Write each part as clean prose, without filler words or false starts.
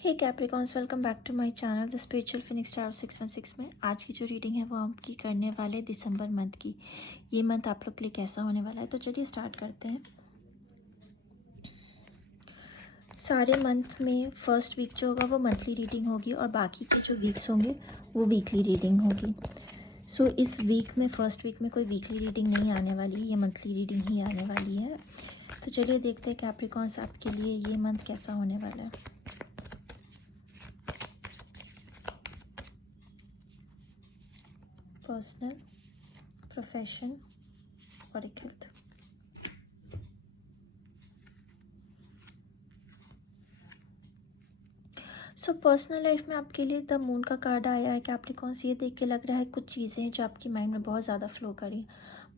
Hey capricorns, welcome back to my channel the spiritual phoenix star 616 में। आज की जो रीडिंग है वो आपकी करने वाले दिसंबर मंथ की। ये मंथ आप लोग के लिए कैसा होने वाला है, तो चलिए स्टार्ट करते हैं। सारे मंथ में फर्स्ट वीक जो होगा वो मंथली रीडिंग होगी और बाकी के जो वीक्स होंगे वो वीकली रीडिंग होगी। सो इस वीक में फर्स्ट वीक में कोई वीकली रीडिंग नहीं आने वाली, ये मंथली रीडिंग ही आने वाली है। तो चलिए देखते हैं कैप्रिकॉन्स आपके लिए ये मंथ कैसा होने वाला है। पर्सनल, प्रोफेशन और एक हेल्थ। सो पर्सनल लाइफ में आपके लिए द मून का कार्ड आया है। कैप्रिकॉन्स, ये देख के लग रहा है कुछ चीज़ें हैं जो आपकी माइंड में बहुत ज़्यादा फ्लो करी।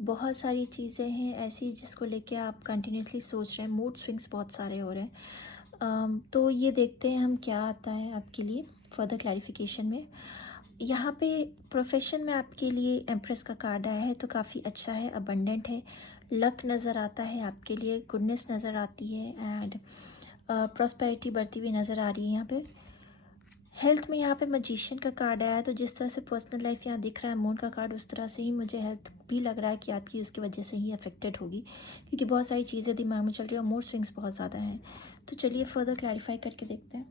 बहुत सारी चीज़ें हैं ऐसी जिसको लेके आप कंटिन्यूसली सोच रहे हैं। मूड स्विंग्स बहुत सारे हो रहे हैं। तो ये देखते हैं हम क्या आता है आपके लिए फर्दर क्लैरिफिकेशन में। यहाँ पे प्रोफेशन में आपके लिए एम्प्रेस का कार्ड आया है, तो काफ़ी अच्छा है, अबंडेंट है। लक नज़र आता है आपके लिए, गुडनेस नज़र आती है एंड प्रॉस्पेरिटी बढ़ती हुई नज़र आ रही है यहाँ पे। हेल्थ में यहाँ पे मैजिशियन का कार्ड आया है, तो जिस तरह से पर्सनल लाइफ यहाँ दिख रहा है मून का कार्ड, उस तरह से ही मुझे हेल्थ भी लग रहा है कि आपकी उसकी वजह से ही अफेक्टेड होगी, क्योंकि बहुत सारी चीज़ें दिमाग में चल रही है और मूड स्विंग्स बहुत ज़्यादा हैं। तो चलिए फर्दर क्लैरिफाई करके देखते हैं।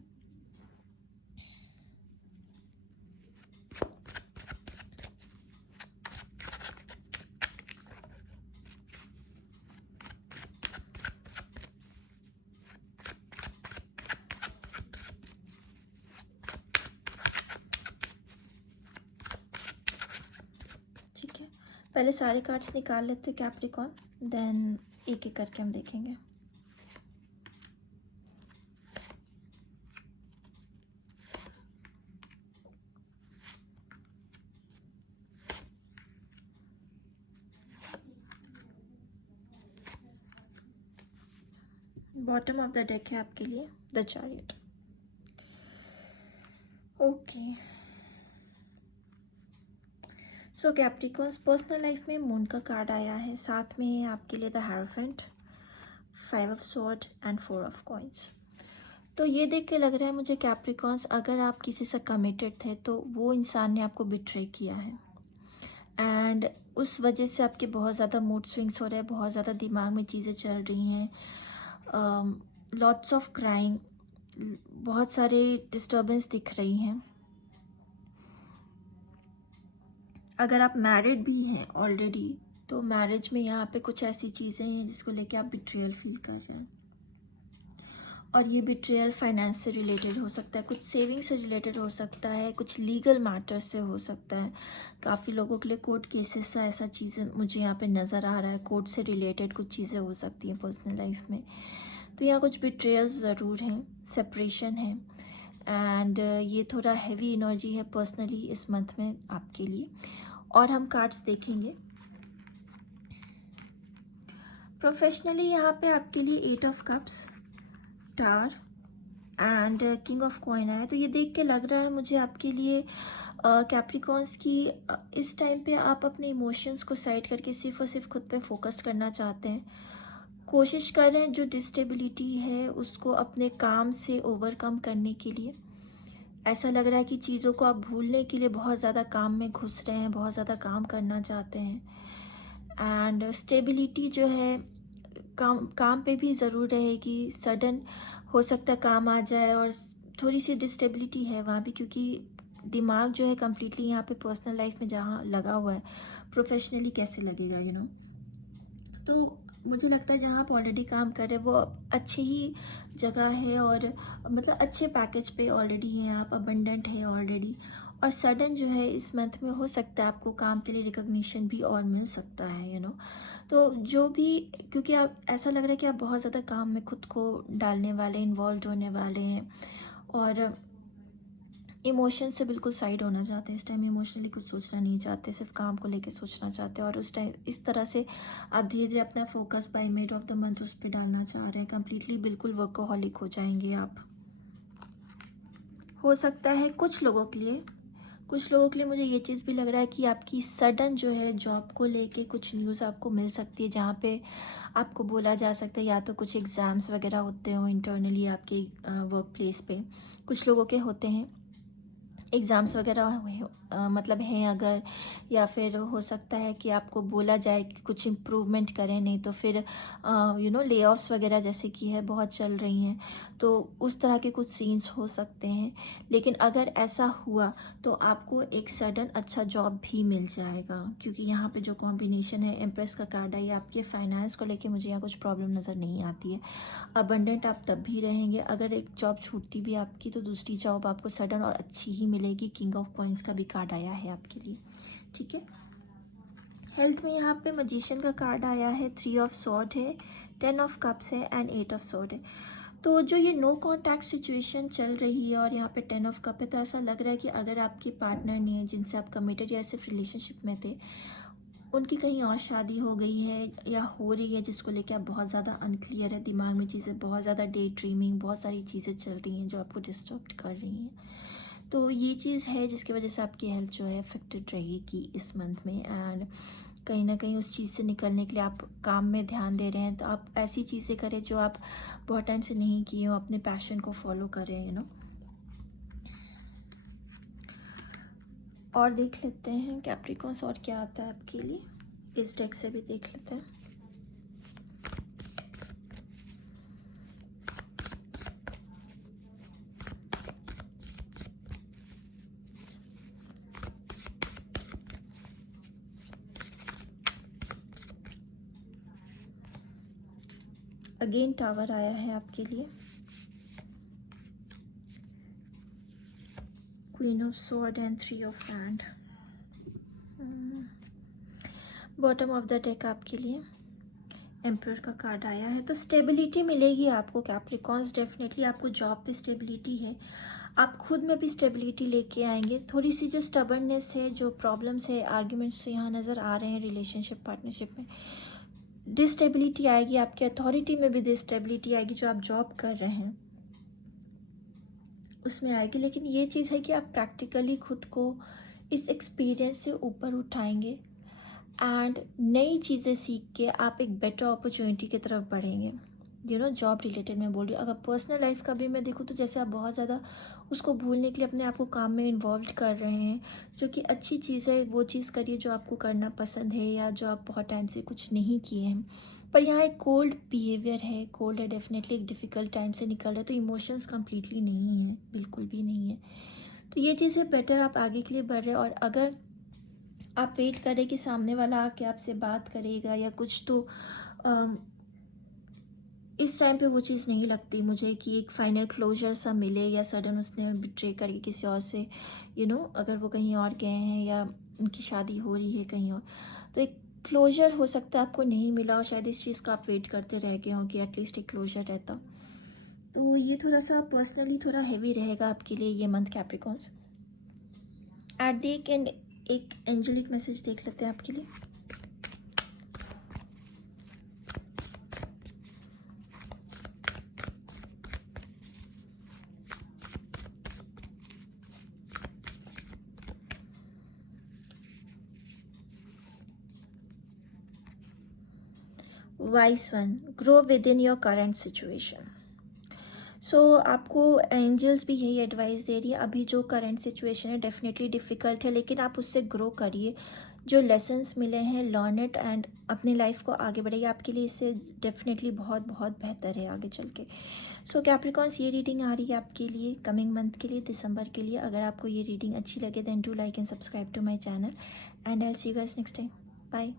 ठीक है, पहले सारे कार्ड्स निकाल लेते कैप्रिकॉन, देन एक एक करके हम देखेंगे। बॉटम ऑफ द डेक है आपके लिए the chariot. Okay, so Capricorns, personal life में मून का कार्ड आया है, साथ में है आपके लिए the hierophant, 5 of sword and 4 of coins. तो ये देख के लग रहा है मुझे कैप्रिकॉन्स, अगर आप किसी से कमिटेड थे तो वो इंसान ने आपको बिट्रे किया है एंड उस वजह से आपके बहुत ज़्यादा मूड स्विंग्स हो रहे हैं, बहुत ज़्यादा दिमाग में चीज़ें चल रही हैं, लॉट्स ऑफ क्राइंग, बहुत सारे डिस्टर्बेंस दिख रही हैं। अगर आप मैरिड भी हैं ऑलरेडी, तो मैरिज में यहाँ पे कुछ ऐसी चीज़ें हैं जिसको लेके आप बिट्रेयल फील कर रहे हैं, और ये बिट्रेयल फाइनेंस से रिलेटेड हो सकता है, कुछ सेविंग से रिलेटेड हो सकता है, कुछ लीगल मैटर से हो सकता है। काफ़ी लोगों के लिए कोर्ट केसेस से ऐसा चीज़ें मुझे यहाँ पे नज़र आ रहा है, कोर्ट से रिलेटेड कुछ चीज़ें हो सकती हैं पर्सनल लाइफ में। तो यहाँ कुछ बिट्रेयल्स ज़रूर हैं, सेपरेशन है एंड ये थोड़ा हैवी एनर्जी है पर्सनली इस मंथ में आपके लिए। और हम कार्ड्स देखेंगे। प्रोफेशनली यहाँ पे आपके लिए 8 of cups, star and king of coin है। तो ये देख के लग रहा है मुझे आपके लिए कैप्रिकॉन्स की इस टाइम पे आप अपने इमोशंस को साइड करके सिर्फ और सिर्फ खुद पे फोकस करना चाहते हैं, कोशिश कर रहे हैं जो डिस्टेबिलिटी है उसको अपने काम से ओवरकम करने के लिए। ऐसा लग रहा है कि चीज़ों को आप भूलने के लिए बहुत ज़्यादा काम में घुस रहे हैं, बहुत ज़्यादा काम करना चाहते हैं एंड स्टेबिलिटी जो है काम पे भी ज़रूर रहेगी। सडन हो सकता है काम आ जाए और थोड़ी सी डिस्टेबिलिटी है वहाँ भी, क्योंकि दिमाग जो है कम्प्लीटली यहाँ पे पर्सनल लाइफ में जहाँ लगा हुआ है, प्रोफेशनली कैसे लगेगा तो मुझे लगता है जहाँ आप ऑलरेडी काम कर रहे हैं वो अच्छी ही जगह है और मतलब अच्छे पैकेज पे ऑलरेडी हैं आप, अबंडेंट है ऑलरेडी। और सडन जो है इस मंथ में हो सकता है आपको काम के लिए रिकॉग्निशन भी और मिल सकता है तो जो भी, क्योंकि आप ऐसा लग रहा है कि आप बहुत ज़्यादा काम में खुद को डालने वाले, इन्वॉल्व होने वाले हैं और इमोशन से बिल्कुल साइड होना चाहते हैं। इस टाइम इमोशनली कुछ सोचना नहीं चाहते, सिर्फ काम को लेके सोचना चाहते हैं और उस टाइम इस तरह से आप धीरे धीरे अपना focus by mid of the month उस पर डालना चाह रहे हैं। कम्प्लीटली बिल्कुल वर्कोहॉलिक हो जाएंगे आप। हो सकता है कुछ लोगों के लिए कुछ लोगों के लिए मुझे ये चीज़ भी लग रहा है कि आपकी सडन जो है जॉब को लेके कुछ न्यूज़ आपको मिल सकती है, जहाँ पे आपको बोला जा सकता है या तो कुछ एग्ज़ाम्स वगैरह होते हो इंटरनली आपके वर्क प्लेस पे, कुछ लोगों के होते हैं एग्ज़ाम्स वगैरह मतलब हैं अगर, या फिर हो सकता है कि आपको बोला जाए कि कुछ इम्प्रूवमेंट करें, नहीं तो फिर ले ऑफ्स वगैरह जैसे कि है बहुत चल रही हैं, तो उस तरह के कुछ सीन्स हो सकते हैं। लेकिन अगर ऐसा हुआ तो आपको एक सडन अच्छा जॉब भी मिल जाएगा, क्योंकि यहाँ पे जो कॉम्बिनेशन है एम्प्रेस का कार्ड है, आपके फाइनेंस को लेके मुझे यहाँ कुछ प्रॉब्लम नज़र नहीं आती है। अबंडेंट आप तब भी रहेंगे, अगर एक जॉब छूटती भी आपकी तो दूसरी जॉब आपको सडन और अच्छी ही मिलेगी। किंग ऑफ कॉइंस का भी कार्ड आया है आपके लिए, ठीक है। हेल्थ में यहाँ पे मजिशियन का कार्ड आया है, 3 ऑफ सॉर्ड है, 10 ऑफ कप्स है एंड 8 ऑफ सॉर्ड है। तो जो ये नो कॉन्टैक्ट सिचुएशन चल रही है और यहाँ पे 10 ऑफ कप है, तो ऐसा लग रहा है कि अगर आपके पार्टनर ने जिनसे आप कमिटेड या सिर्फ रिलेशनशिप में थे, उनकी कहीं और शादी हो गई है या हो रही है, जिसको लेकर आप बहुत ज़्यादा अनक्लियर है, दिमाग में चीज़ें बहुत ज़्यादा डे ड्रीमिंग, बहुत सारी चीज़ें चल रही हैं जो आपको डिस्टर्ब कर रही हैं। तो ये चीज़ है जिसकी वजह से आपकी हेल्थ जो है अफेक्टेड रहेगी इस मंथ में। एंड कहीं ना कहीं उस चीज़ से निकलने के लिए आप काम में ध्यान दे रहे हैं, तो आप ऐसी चीज़ें करें जो आप बहुत टाइम से नहीं किए हो, अपने पैशन को फॉलो करें और देख लेते हैं कैप्रिकॉन्स और क्या आता है आपके लिए, इस डेक से भी देख लेते हैं। अगेन टावर आया है आपके लिए, queen of sword and 3 of hand. Bottom of the deck आपके लिए एम्परर का कार्ड आया है। तो स्टेबिलिटी मिलेगी आपको कैप्रिकॉन्स, डेफिनेटली आपको जॉब पे स्टेबिलिटी है, आप खुद में भी स्टेबिलिटी लेके आएंगे। थोड़ी सी जो स्टबर्ननेस है, जो प्रॉब्लम्स है, आर्ग्यूमेंट्स यहाँ नज़र आ रहे हैं रिलेशनशिप पार्टनरशिप में, डिस्टेबिलिटी आएगी, आपके अथॉरिटी में भी डिस्टेबिलिटी आएगी, जो आप जॉब कर रहे हैं उसमें आएगी। लेकिन ये चीज़ है कि आप प्रैक्टिकली खुद को इस एक्सपीरियंस से ऊपर उठाएंगे एंड नई चीज़ें सीख के आप एक बेटर अपॉर्चुनिटी की तरफ बढ़ेंगे। जॉब रिलेटेड मैं बोल रही हूँ। अगर पर्सनल लाइफ का भी मैं देखूँ तो जैसे आप बहुत ज़्यादा उसको भूलने के लिए अपने आप को काम में इन्वॉल्व कर रहे हैं, जो कि अच्छी चीज़ है। वो चीज़ करिए जो आपको करना पसंद है या जो आप बहुत टाइम से कुछ नहीं किए हैं। पर यहाँ एक कोल्ड बिहेवियर है, कोल्ड है, डेफिनेटली एक डिफ़िकल्ट टाइम से निकल रहे हैं, तो इमोशंस कम्प्लीटली नहीं है, बिल्कुल भी नहीं है। तो ये चीज़ है, बेटर आप आगे के लिए बढ़ रहे हैं। और अगर आप वेट करें कि सामने वाला आके आपसे बात करेगा या कुछ, तो इस टाइम पे वो चीज़ नहीं लगती मुझे कि एक फाइनल क्लोजर सा मिले, या सडन उसने बिट्रे करके किसी और से अगर वो कहीं और गए हैं या उनकी शादी हो रही है कहीं और, तो एक क्लोजर हो सकता है आपको नहीं मिला, और शायद इस चीज़ का आप वेट करते रह गए हो कि एटलीस्ट एक क्लोजर रहता। तो ये थोड़ा सा पर्सनली थोड़ा हैवी रहेगा आपके लिए ये month Capricorns. At the end एक एंजेलिक मैसेज देख लेते हैं आपके लिए। Wise one, grow within your current situation. So आपको एंजल्स भी यही एडवाइस दे रही है, अभी जो करंट सिचुएशन है डेफिनेटली डिफ़िकल्ट है, लेकिन आप उससे ग्रो करिए, जो लेसन्स मिले हैं लर्न इट एंड अपनी लाइफ को आगे बढ़ाइए। आपके लिए इससे डेफिनेटली बहुत बहुत बेहतर है आगे चल के। सो कैप्रिकॉन्स, ये रीडिंग आ रही है आपके लिए कमिंग मंथ के लिए, दिसंबर के लिए। अगर आपको ये रीडिंग अच्छी लगे then do like and subscribe to my channel and I will see you guys next time. Bye.